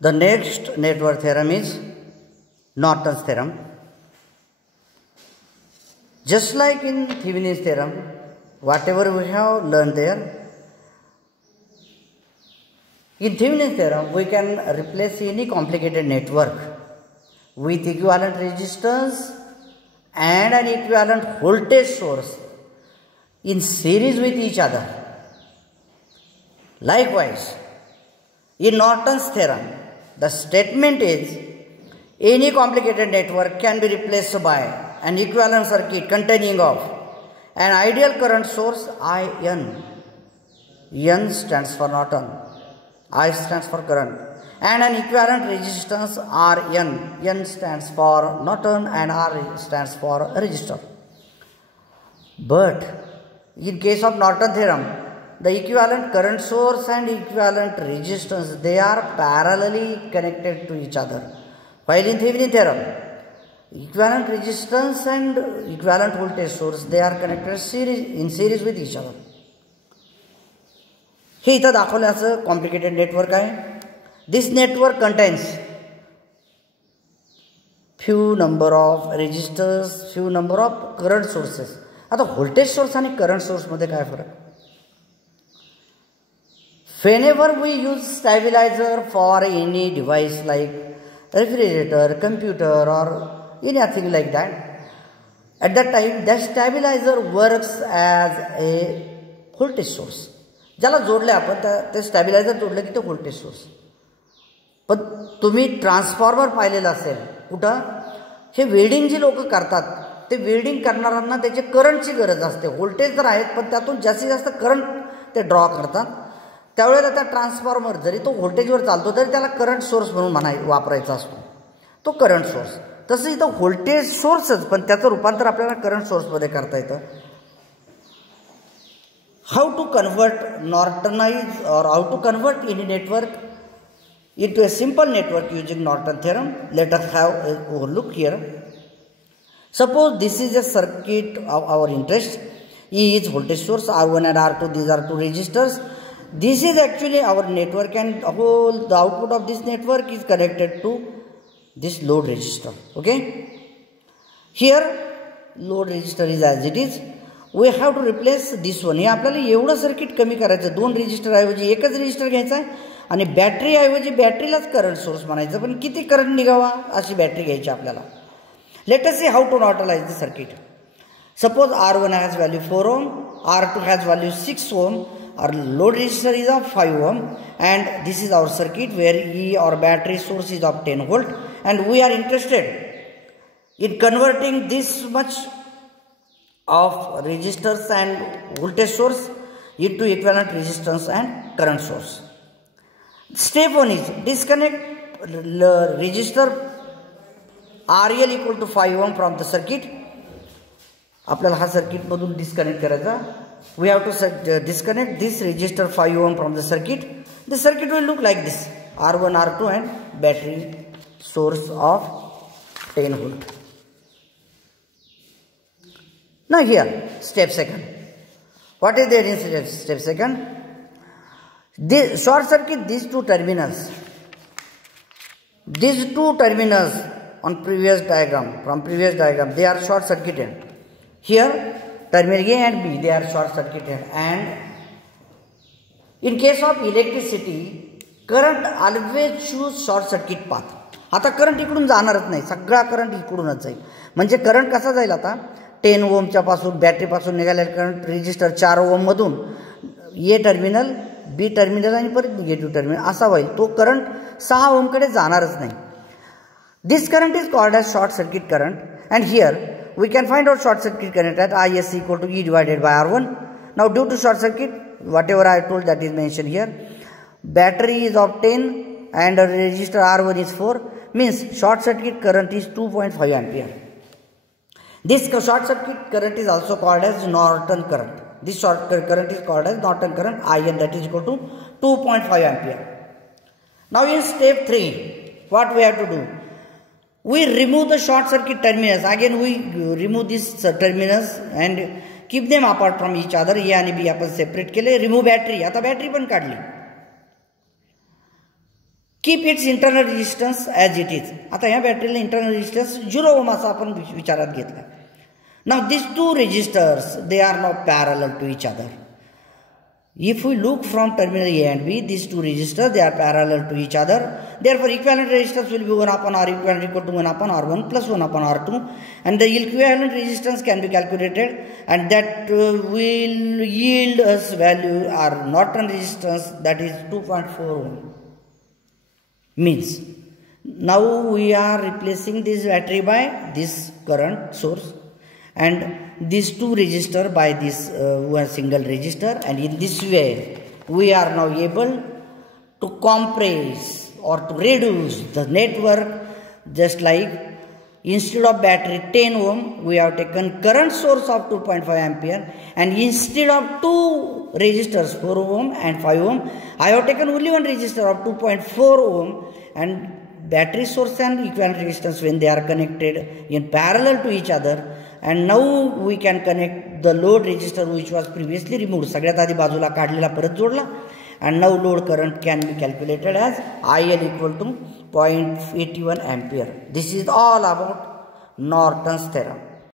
The next network theorem is Norton's theorem. Just like in Thevenin's theorem, whatever we have learned there, in Thevenin's theorem we can replace any complicated network with equivalent resistance and an equivalent voltage source in series with each other. Likewise, in Norton's theorem, the statement is any complicated network can be replaced by an equivalent circuit containing of an ideal current source IN. N stands for Norton, I stands for current, and an equivalent resistance Rn. N stands for Norton and R stands for resistor. But in case of Norton theorem, the equivalent current source and equivalent resistance, they are parallelly connected to each other. While in Thevenin theorem, equivalent resistance and equivalent voltage source, they are connected in series with each other. हे इथं दाखवल्याचं complicated network आहे. This network contains few number of resistors, few number of current sources. आता voltage source आणि current सोर्समध्ये काय फरक? Whenever we use stabilizer for any device like refrigerator, computer or anything like that, at that time that stabilizer works as a voltage source. ज्याला जोडले आपण ते stabiliser जोडले की ते व्होल्टेज सोर्स. पण तुम्ही ट्रान्सफॉर्मर पाहिलेलं असेल कुठं, हे वेल्डिंग जी लोक करतात ते वेल्डिंग करणाऱ्यांना त्याचे करंटची गरज असते. व्होल्टेज तर आहेत पण त्यातून जास्तीत जास्त करंट ते ड्रॉ करतात. त्यावेळेला त्या ट्रान्सफॉर्मर जरी तो व्होल्टेजवर चालतो तरी त्याला करंट सोर्स म्हणून वापरायचा असतो, तो करंट सोर्स. तसं इथं व्होल्टेज सोर्सच पण त्याचं रूपांतर आपल्याला करंट सोर्समध्ये करता येतं. How to convert Nortonize or how to convert any network into a simple network using Norton theorem? Let us have a look here. Suppose this is a circuit of our interest. E is voltage source, R1 and R2, these are two resistors. This is actually our network and the output of this network is connected to this load resistor. Okay. Here load resistor is as it is. We have to replace this one. हे आपल्याला एवढं circuit कमी करायचं, दोन resistor ऐवजी एकच resistor घ्यायचा आहे आणि बॅटरी ऐवजी बॅटरीलाच करंट सोर्स म्हणायचं. पण किती करंट निघावा अशी बॅटरी घ्यायची आपल्याला. Let us see how to normalise the circuit. Suppose R1 has value 4 ohm, R2 has value 6 ohm, our load resistor is of 5 ohm, and this is our circuit where E or battery source is of 10 volt, and we are interested in converting this much of resistors and voltage source into equivalent resistance and current source. Step 1 is disconnect resistor RL equal to 5 ohm from the circuit. आपल्याला हा circuit मधून disconnect करायचा. We have to disconnect this resistor 5 ohm from the circuit. The circuit will look like this: R1, R2 and battery source of 10 volt. Now here, step second. What is there in step second? This short circuit these two terminals. These two terminals on previous diagram, they are short circuited. Here, terminal A and B, they are short circuited. And in case of electricity, current always choose short circuit path. आता current इकडून जाणारच नाही, सगळा current इकडूनच जाईल. म्हणजे current कसा जाईल आता 10 ओमच्या पासून बॅटरीपासून निघालेला करंट रेजिस्टर 4 ओम मधून ए टर्मिनल, बी टर्मिनल आणि परत निगेटिव्ह टर्मिनल असा होईल. तो करंट 6 ओमकडे जाणारच नाही. This current is called as short circuit current. And here we can find out short circuit current at ISC equal to E divided by R1. Now due to short circuit, whatever I told that is mentioned here. Battery is of 10 and a resistor R1 is 4, means short circuit current is 2.5 ampere. This short circuit current is also called as Norton current. This short current is called as Norton current, IN, that is equal to 2.5 ampere. Now in step 3, what we have to do? We remove the short circuit terminals. Again we remove these terminals and keep them apart from each other. A आणि B आपण separate केले. Remove battery. आता battery पण काढली. Keep its internal resistance as it is. आता ह्या बॅटरीला internal resistance 0 ओम असा आपण विचारात घेतला. Now this two resistors they are now parallel to each other. If we look from terminal A and B, these two resistors, they are parallel to each other. Therefore, equivalent resistance will be 1 upon R equivalent equal to 1 upon R1 plus 1 upon R2. And the equivalent resistance can be calculated, and that will yield us value or Norton resistance, that is 2.4 ohm. Means, now we are replacing this battery by this current source, and these two resistor by this one single resistor, and in this way we are now able to compress or to reduce the network. Just like instead of battery 10 ohm, we have taken current source of 2.5 ampere, and instead of two resistors 4 ohm and 5 ohm, I have taken only one resistor of 2.4 ohm, and battery source and equivalent resistance, when they are connected in parallel to each other, and now we can connect the load resistor which was previously removed. सगळ्यात आधी बाजूला काढलेला परत जोडला, and now load current can be calculated as IL equal to 0.81 ampere. This is all about Norton's theorem.